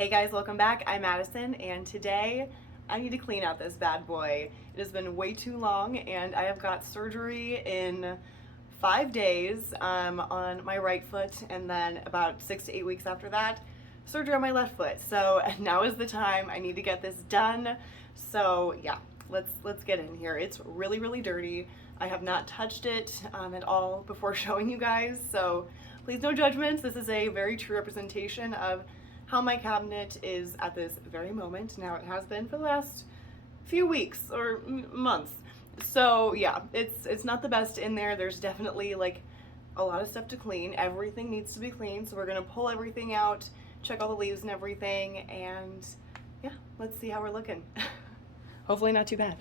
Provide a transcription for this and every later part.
Hey guys, welcome back. I'm Madison, and today I need to clean out this bad boy. It has been way too long, and I have got surgery in 5 days on my right foot, and then about 6 to 8 weeks after that, surgery on my left foot. So now is the time. I need to get this done. So yeah, let's get in here. It's really dirty. I have not touched it at all before showing you guys, so please no judgments. This is a very true representation of how my cabinet is at this very moment. Now it has been for the last few weeks or months. So yeah, it's not the best in there. There's definitely like a lot of stuff to clean. Everything needs to be cleaned. So we're gonna pull everything out, check all the leaves and everything, and yeah, let's see how we're looking. Hopefully not too bad.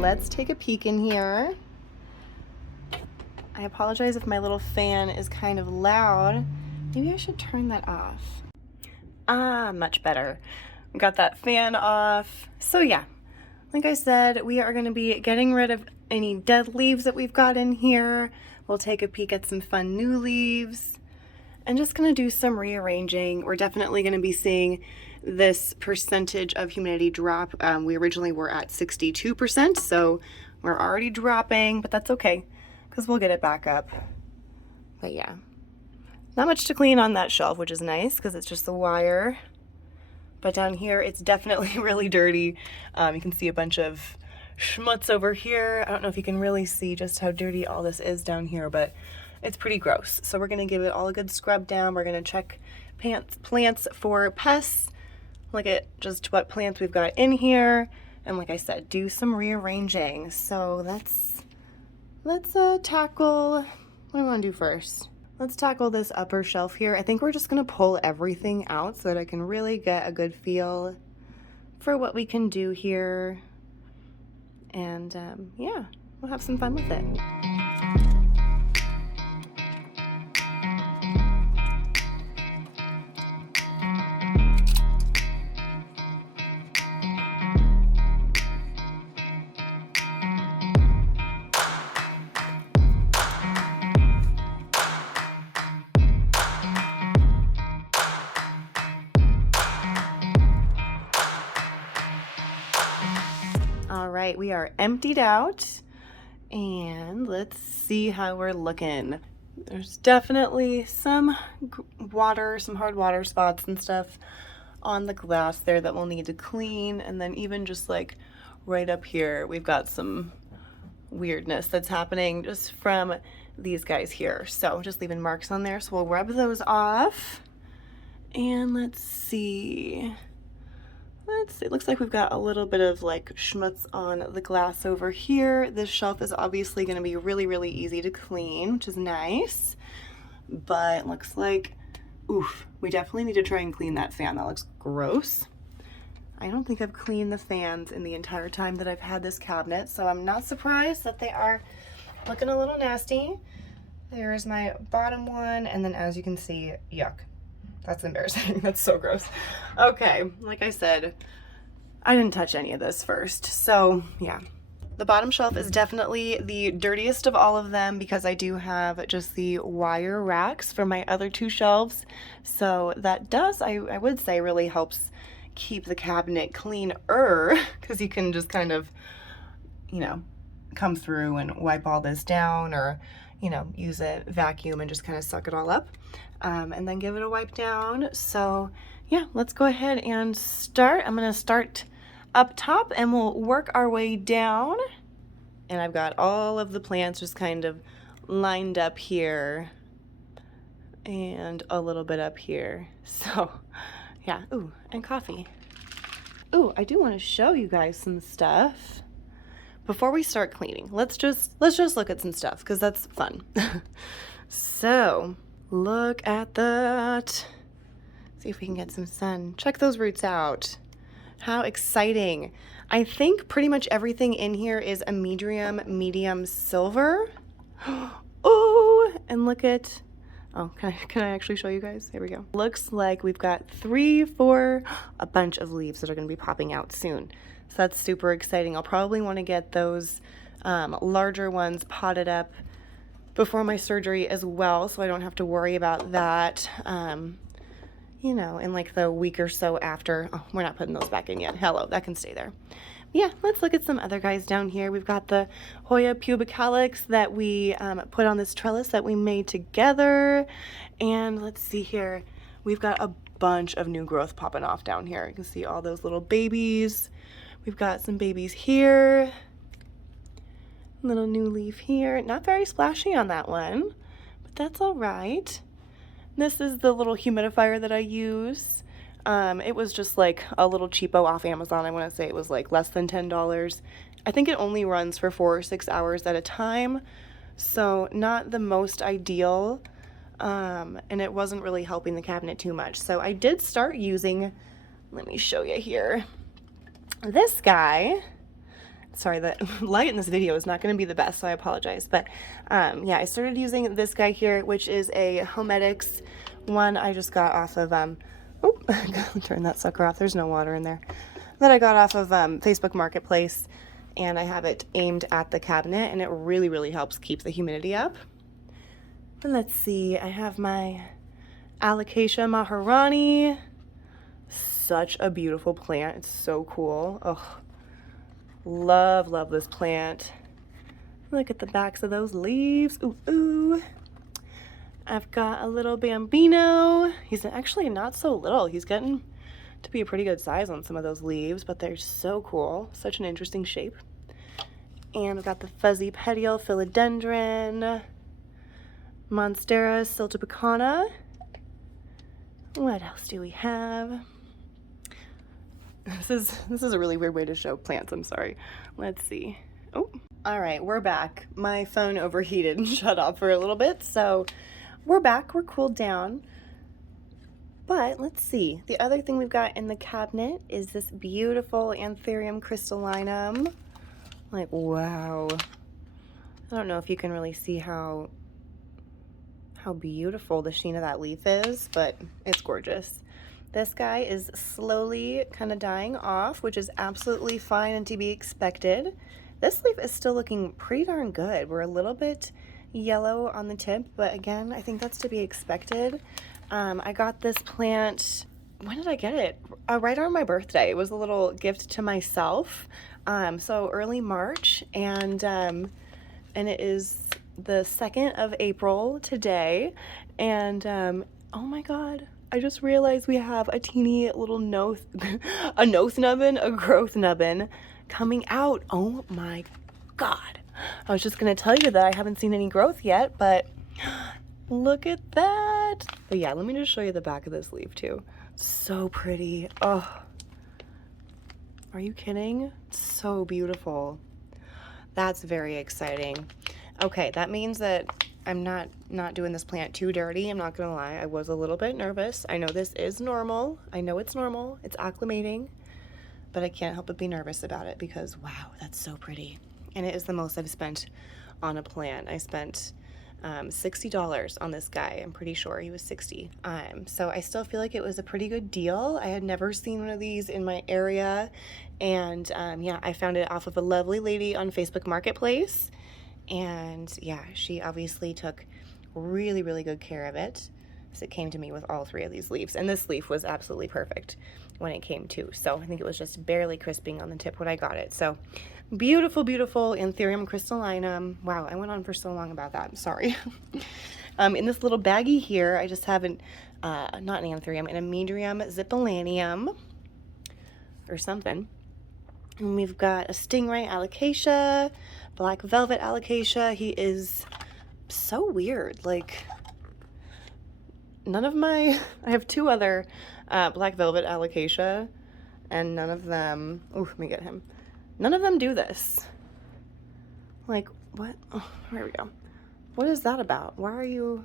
Let's take a peek in here. I apologize if my little fan is kind of loud. Maybe I should turn that off. Much better. Got that fan off. So yeah, like I said, we are going to be getting rid of any dead leaves that we've got in here. We'll take a peek at some fun new leaves and just going to do some rearranging. We're definitely going to be seeing this percentage of humidity drop. We originally were at 62%, so we're already dropping, but that's okay because we'll get it back up. But yeah, not much to clean on that shelf, which is nice because it's just the wire. But down here, it's definitely really dirty. You can see a bunch of schmutz over here. I don't know if you can really see just how dirty all this is down here, but it's pretty gross. So we're gonna give it all a good scrub down. We're gonna check plants for pests, look at just what plants we've got in here, and like I said, do some rearranging. So let's tackle, what do I want to do first? Let's tackle this upper shelf here. I think we're just gonna pull everything out so that I can really get a good feel for what we can do here. And yeah, we'll have some fun with it. All right, we are emptied out, and let's see how we're looking. There's definitely some water, some hard water spots and stuff on the glass there that we'll need to clean, and then even just like right up here, we've got some weirdness that's happening just from these guys here. So just leaving marks on there, so we'll rub those off, and let's see. It looks like we've got a little bit of like schmutz on the glass over here. This shelf is obviously going to be really easy to clean, which is nice. But it looks like, oof, we definitely need to try and clean that fan. That looks gross. I don't think I've cleaned the fans in the entire time that I've had this cabinet, so I'm not surprised that they are looking a little nasty. There's my bottom one, and then as you can see, yuck. That's embarrassing. That's so gross. Okay, like I said, I didn't touch any of this first. So yeah, the bottom shelf is definitely the dirtiest of all of them because I do have just the wire racks for my other two shelves. So that does, I would say, really helps keep the cabinet cleaner because you can just kind of, you know, come through and wipe all this down, or you know, use a vacuum and just kind of suck it all up, and then give it a wipe down. So yeah, let's go ahead and start. I'm gonna start up top and we'll work our way down. And I've got all of the plants just kind of lined up here and a little bit up here. So yeah, ooh, and coffee. Ooh, I do want to show you guys some stuff. Before we start cleaning, let's just look at some stuff because that's fun. So look at that. See if we can get some sun. Check those roots out. How exciting. I think pretty much everything in here is a medium silver. Oh, and look at Oh, can I actually show you guys? Here we go. Looks like we've got 3, 4, a bunch of leaves that are going to be popping out soon. So that's super exciting. I'll probably want to get those larger ones potted up before my surgery as well, so I don't have to worry about that, you know, in like the week or so after. Oh, we're not putting those back in yet. Hello, that can stay there. Yeah, let's look at some other guys down here. We've got the Hoya pubicalis that we put on this trellis that we made together. And let's see here. We've got a bunch of new growth popping off down here. You can see all those little babies. We've got some babies here. Little new leaf here. Not very splashy on that one, but that's all right. This is the little humidifier that I use. It was just like a little cheapo off Amazon. I want to say it was like less than $10. I think it only runs for 4 or 6 hours at a time, so not the most ideal, and it wasn't really helping the cabinet too much. So I did start using, let me show you here, this guy. Sorry, the light in this video is not going to be the best, so I apologize. But yeah, I started using this guy here, which is a Homedics one I just got off of, turn that sucker off, there's no water in there, that I got off of Facebook Marketplace, and I have it aimed at the cabinet, and it really, really helps keep the humidity up. And let's see, I have my Alocasia Maharani, such a beautiful plant, it's so cool. Oh, love, love this plant. Look at the backs of those leaves. Ooh, ooh. I've got a little Bambino. He's actually not so little. He's getting to be a pretty good size on some of those leaves, but they're so cool. Such an interesting shape. And we've got the fuzzy petiole philodendron, Monstera siltepecana. What else do we have? This is a really weird way to show plants, I'm sorry. Let's see. Oh, all right, we're back. My phone overheated and shut off for a little bit, so we're back, we're cooled down. But let's see, the other thing we've got in the cabinet is this beautiful Anthurium crystallinum. Like, wow. I don't know if you can really see how beautiful the sheen of that leaf is, but it's gorgeous. This guy is slowly kind of dying off, which is absolutely fine and to be expected. This leaf is still looking pretty darn good. We're a little bit yellow on the tip, but again, I think that's to be expected. I got this plant, when did I get it? Right on my birthday. It was a little gift to myself. So early March, and it is the 2nd of April today, and oh my god, I just realized we have a teeny little a growth nubbin coming out. Oh my god. I was just gonna tell you that I haven't seen any growth yet, but look at that. But yeah, let me just show you the back of this leaf too. So pretty. Oh, are you kidding? So beautiful. That's very exciting. Okay, that means that I'm not doing this plant too dirty. I'm not gonna lie, I was a little bit nervous. I know this is normal. I know it's normal. It's acclimating, but I can't help but be nervous about it because wow, that's so pretty. And it is the most I've spent on a plant. I spent $60 on this guy. I'm pretty sure he was 60. So I still feel like it was a pretty good deal. I had never seen one of these in my area, and yeah, I found it off of a lovely lady on Facebook Marketplace. And yeah, she obviously took really, really good care of it. So it came to me with all 3 of these leaves, and this leaf was absolutely perfect when it came to. So I think it was just barely crisping on the tip when I got it. So beautiful, beautiful Anthurium crystallinum. Wow, I went on for so long about that. Sorry. In this little baggie here, I just have not an Anthurium, an Amedrium zipilanium or something. And we've got a Stingray alocasia, black velvet alocasia. He is so weird. Like, none of my, I have 2 other black velvet alocasia, and none of them, oh, let me get him. None of them do this. Like, what? Oh, here we go. What is that about? Why you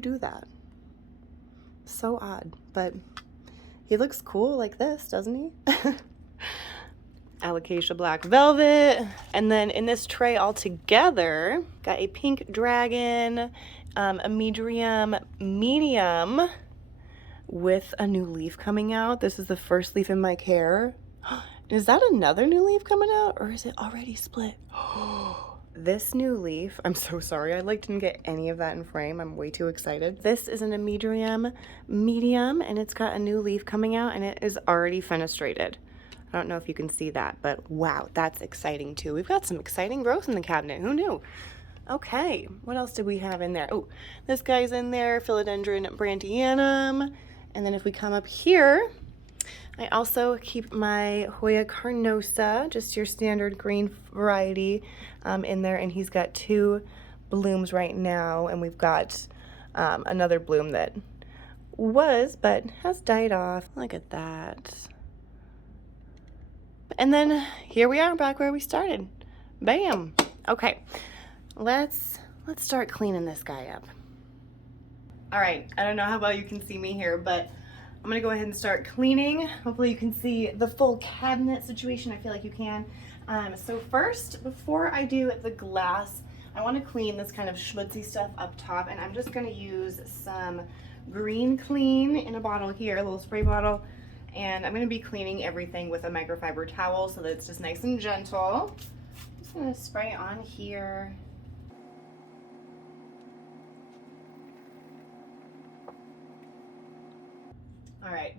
do that? So odd, but he looks cool like this, doesn't he? Alocasia black velvet. And then in this tray all together, got a pink dragon, a medium with a new leaf coming out. This is the first leaf in my care. Is that another new leaf coming out, or is it already split? This new leaf, I'm so sorry, I didn't get any of that in frame. I'm way too excited. This is an medium, and it's got a new leaf coming out, and it is already fenestrated. I don't know if you can see that, but wow, that's exciting too. We've got some exciting growth in the cabinet. Who knew? Okay, what else did we have in there? Oh, this guy's in there, Philodendron brandianum. And then if we come up here, I also keep my Hoya carnosa, just your standard green variety, in there, and he's got 2 blooms right now, and we've got another bloom that but has died off. Look at that. And then here we are back where we started. Bam. Okay, let's start cleaning this guy up. All right, I don't know how well you can see me here, but I'm gonna go ahead and start cleaning. Hopefully you can see the full cabinet situation. I feel like you can. So first, before I do the glass, I wanna clean this kind of schmutzy stuff up top, and I'm just gonna use some green clean in a bottle here, a little spray bottle, and I'm gonna be cleaning everything with a microfiber towel so that it's just nice and gentle. I'm just gonna spray on here. All right,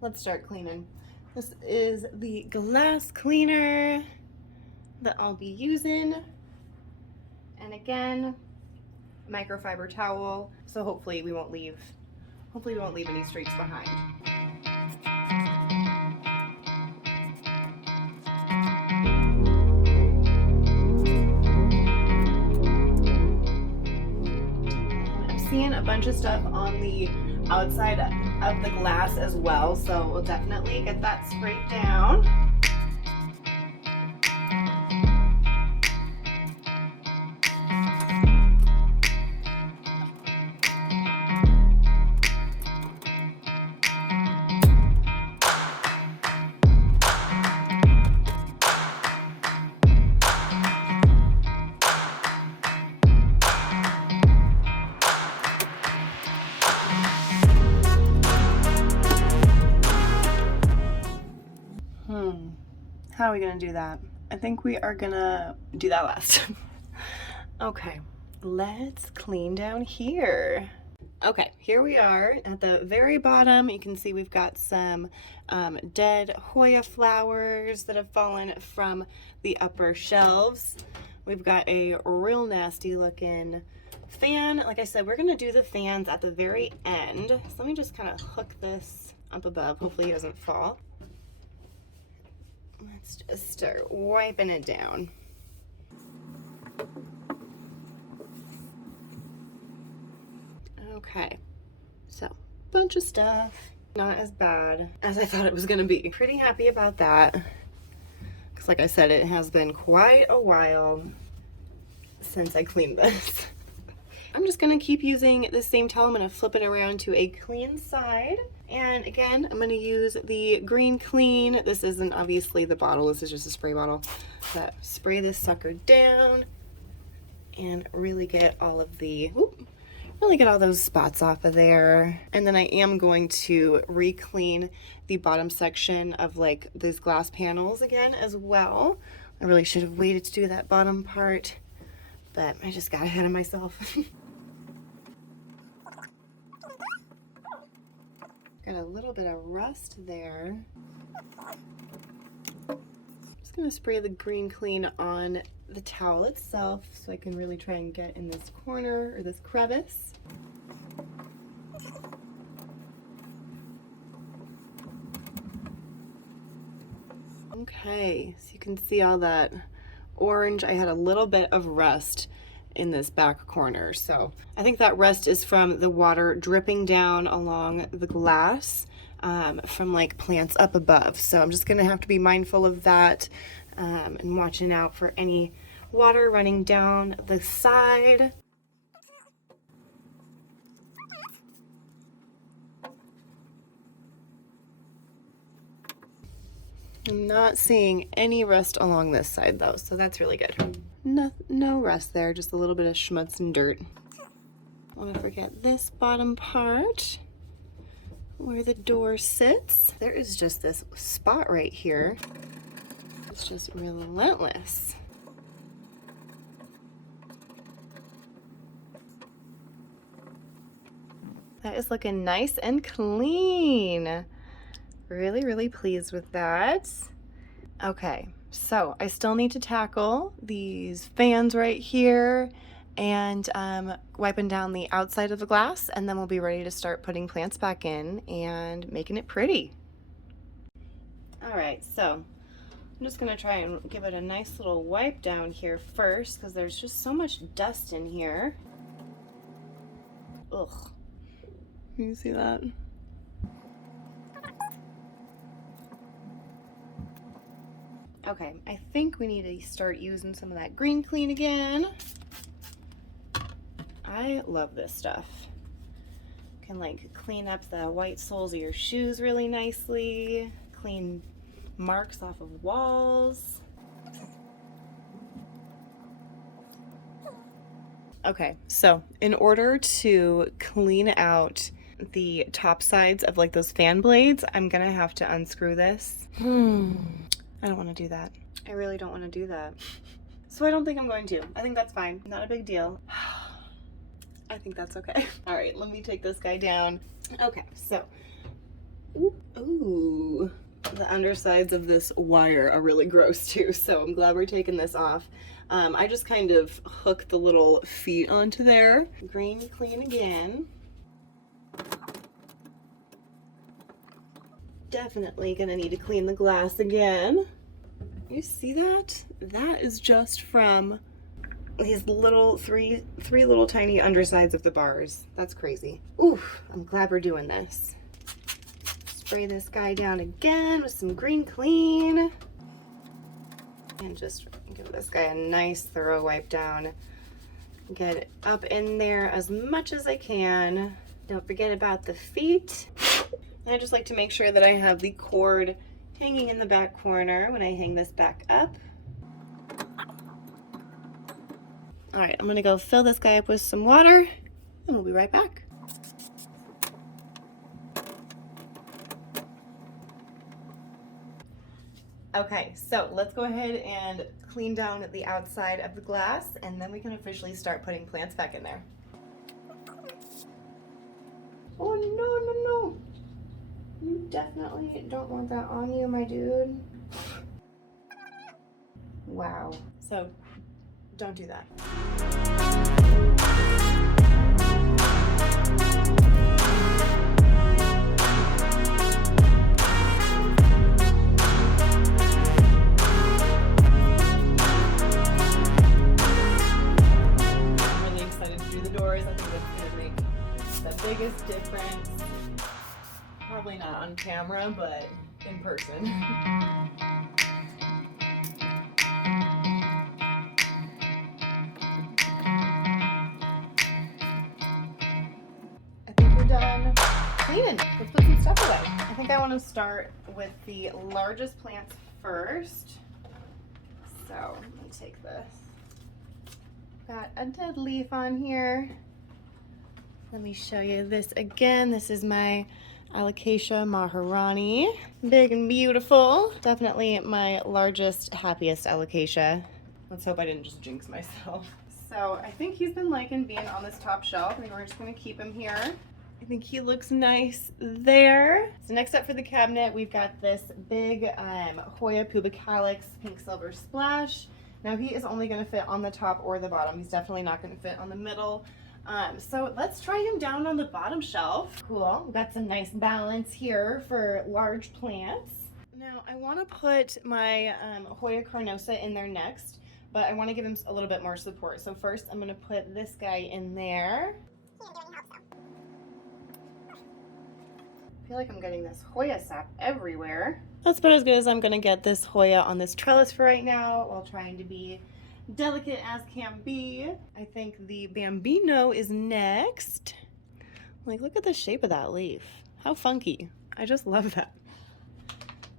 let's start cleaning. This is the glass cleaner that I'll be using. And again, microfiber towel, so hopefully we won't leave any streaks behind. I'm seeing a bunch of stuff on the outside of the glass as well, so we'll definitely get that sprayed down. How are we gonna do that? I think we are gonna do that last. Okay, let's clean down here. Okay, here we are at the very bottom. You can see we've got some dead Hoya flowers that have fallen from the upper shelves. We've got a real nasty looking fan. Like I said, we're gonna do the fans at the very end. So let me just kind of hook this up above. Hopefully it doesn't fall. Let's just start wiping it down. Okay, so bunch of stuff, not as bad as I thought it was gonna be. Pretty happy about that, because like I said, it has been quite a while since I cleaned this. I'm just gonna keep using the same towel. I'm gonna flip it around to a clean side. And again, I'm gonna use the green clean. This isn't obviously the bottle, this is just a spray bottle. But spray this sucker down and really get all of the, really get all those spots off of there. And then I am going to re-clean the bottom section of like those glass panels again as well. I really should have waited to do that bottom part, but I just got ahead of myself. Got a little bit of rust there. Just gonna spray the green clean on the towel itself so I can really try and get in this corner or this crevice. Okay, so you can see all that orange. I had a little bit of rust in this back corner, so I think that rust is from the water dripping down along the glass from like plants up above. So I'm just gonna have to be mindful of that and watching out for any water running down the side. I'm not seeing any rust along this side though, so that's really good. No rust there, just a little bit of schmutz and dirt. I want to forget this bottom part where the door sits. There is just this spot right here. It's just relentless. That is looking nice and clean. Really, really pleased with that. Okay, so I still need to tackle these fans right here and wiping down the outside of the glass, and then we'll be ready to start putting plants back in and making it pretty. All right, so I'm just gonna try and give it a nice little wipe down here first because there's just so much dust in here. Ugh. You see that? Okay, I think we need to start using some of that green clean again. I love this stuff. Can like clean up the white soles of your shoes really nicely, clean marks off of walls. Okay, so in order to clean out the top sides of like those fan blades, I'm gonna have to unscrew this. I don't want to do that. I really don't want to do that. So I don't think I'm going to. I think that's fine. Not a big deal. I think that's okay. All right, let me take this guy down. Okay, so, ooh, the undersides of this wire are really gross too, so I'm glad we're taking this off. I just kind of hooked the little feet onto there. Green clean again. Definitely gonna need to clean the glass again. You see that? That is just from these little three little tiny undersides of the bars. That's crazy. Oof, I'm glad we're doing this. Spray this guy down again with some green clean. And just give this guy a nice thorough wipe down. Get it up in there as much as I can. Don't forget about the feet. I just like to make sure that I have the cord hanging in the back corner when I hang this back up. All right, I'm gonna go fill this guy up with some water and we'll be right back. Okay, so let's go ahead and clean down the outside of the glass and then we can officially start putting plants back in there. Oh no. You definitely don't want that on you, my dude. Wow. So, don't do that. I'm really excited to do the doors. I think that's going to make the biggest difference. Probably not on camera, but in person. I think we're done cleaning. Let's put some stuff away. I think I want to start with the largest plants first. So let me take this. Got a dead leaf on here. Let me show you this again. This is my Alocasia Maharani. Big and beautiful. Definitely my largest, happiest alocasia. Let's hope I didn't just jinx myself. So I think he's been liking being on this top shelf. I think we're just gonna keep him here. I think he looks nice there. So next up for the cabinet, we've got this big Hoya pubicalyx pink silver splash. Now he is only gonna fit on the top or the bottom. He's definitely not gonna fit on the middle. So let's try him down on the bottom shelf. Cool, we've got some nice balance here for large plants. Now I want to put my Hoya carnosa in there next, but I want to give him a little bit more support. So first I'm going to put this guy in there. I feel like I'm getting this Hoya sap everywhere. That's about as good as I'm going to get this Hoya on this trellis for right now, while trying to be delicate as can be. I think the Bambino is next. Like, look at the shape of that leaf. How funky. I just love that.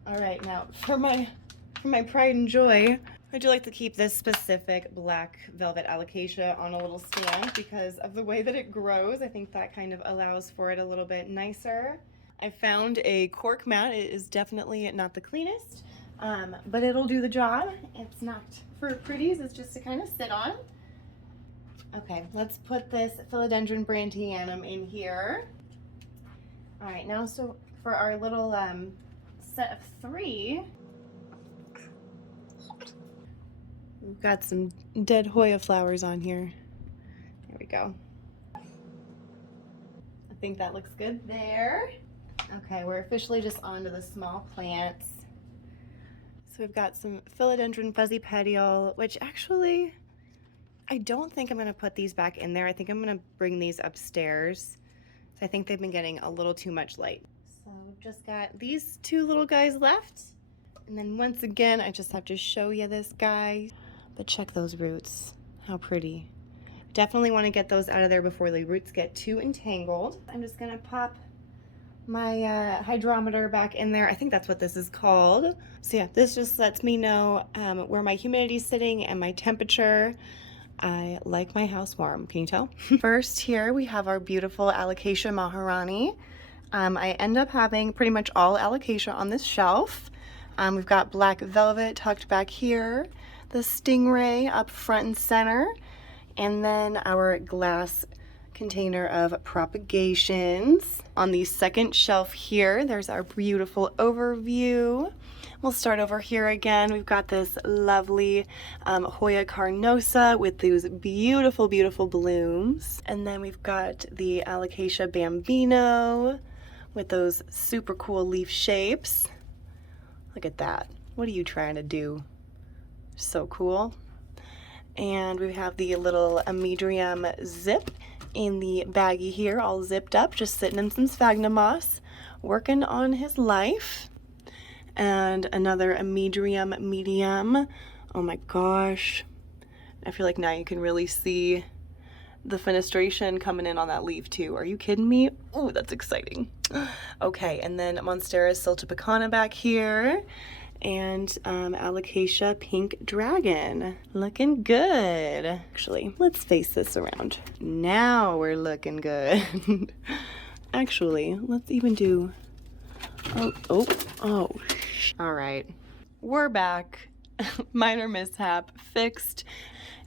All right, now for my pride and joy, I do like to keep this specific black velvet alocasia on a little stand because of the way that it grows. I think that kind of allows for it a little bit nicer. I found a cork mat. It is definitely not the cleanest, but it'll do the job. It's not for pretties, it's just to kind of sit on. Okay, let's put this philodendron brandtianum in here. All right, now so for our little set of 3, we've got some dead Hoya flowers on here. There we go. I think that looks good there. Okay, we're officially just onto the small plants. So we've got some philodendron fuzzy petiole, which actually, I don't think I'm gonna put these back in there. I think I'm gonna bring these upstairs. So I think they've been getting a little too much light. So just got these 2 little guys left. And then once again, I just have to show you this guy. But check those roots, how pretty. Definitely wanna get those out of there before the roots get too entangled. I'm just gonna pop my hydrometer back in there. I think that's what this is called. So yeah, this just lets me know where my humidity's sitting and my temperature. I like my house warm, can you tell? First here we have our beautiful Alocasia Maharani. I end up having pretty much all Alocasia on this shelf. We've got black velvet tucked back here, the stingray up front and center, and then our glass container of propagations. On the second shelf here, there's our beautiful overview. We'll start over here again. We've got this lovely Hoya carnosa with those beautiful, beautiful blooms. And then we've got the Alocasia bambino with those super cool leaf shapes. Look at that. What are you trying to do? So cool. And we have the little Amedrium zip in the baggie here, all zipped up, just sitting in some sphagnum moss, working on his life. And another Amedrium medium. Oh my gosh. I feel like now you can really see the fenestration coming in on that leaf too. Are you kidding me? Oh, that's exciting. Okay, and then Monstera siltepecana back here. And Alocasia pink dragon. Looking good. Actually, let's face this around. Now we're looking good. Actually, let's even do, oh. All right, we're back. Minor mishap fixed.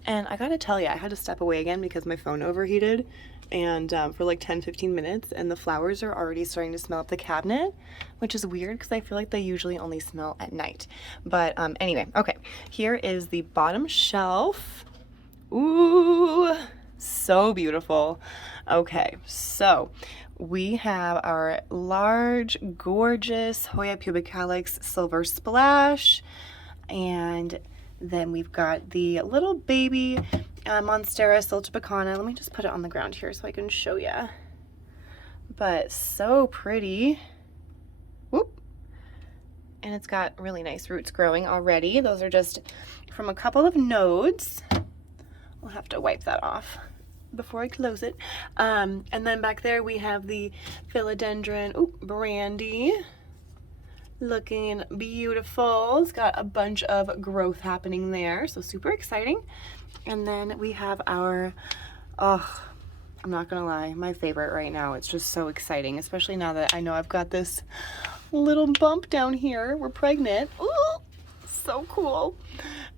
And I gotta tell you, I had to step away again because my phone overheated and for like 10-15 minutes, and the flowers are already starting to smell up the cabinet, which is weird because I feel like they usually only smell at night. But anyway, okay, here is the bottom shelf. Ooh, so beautiful. Okay, so we have our large, gorgeous Hoya pubicalyx silver splash, and then we've got the little baby Monstera siltepecana. Let me just put it on the ground here so I can show you. But so pretty. Whoop. And it's got really nice roots growing already. Those are just from a couple of nodes. We'll have to wipe that off before I close it. And then back there we have the philodendron brandy. Looking beautiful. It's got a bunch of growth happening there, so super exciting. And then we have our, oh, I'm not gonna lie, my favorite right now. It's just so exciting, especially now that I know I've got this little bump down here. We're pregnant. Ooh, so cool.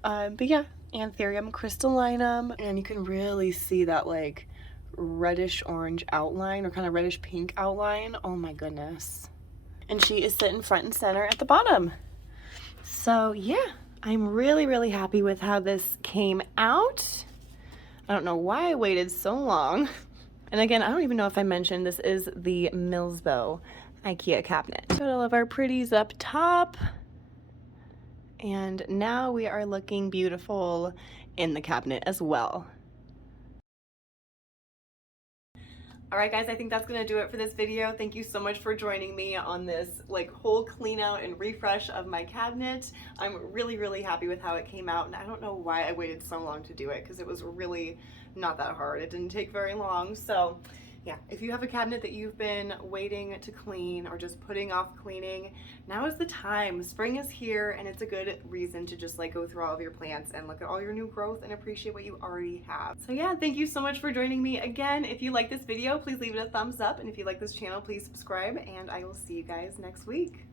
But yeah, Anthurium crystallinum, and you can really see that like reddish orange outline or kind of reddish pink outline. Oh my goodness. And she is sitting front and center at the bottom. So yeah, I'm really, really happy with how this came out. I don't know why I waited so long. And again, I don't even know if I mentioned this is the Milsbo Ikea cabinet. Got all of our pretties up top. And now we are looking beautiful in the cabinet as well. All right, guys, I think that's gonna do it for this video. Thank you so much for joining me on this like whole clean out and refresh of my cabinet. I'm really, really happy with how it came out, and I don't know why I waited so long to do it because it was really not that hard. It didn't take very long. So Yeah, if you have a cabinet that you've been waiting to clean or just putting off cleaning, now is the time. Spring is here and it's a good reason to just like go through all of your plants and look at all your new growth and appreciate what you already have. So yeah, thank you so much for joining me again. If you like this video, please leave it a thumbs up, and if you like this channel, please subscribe, and I will see you guys next week.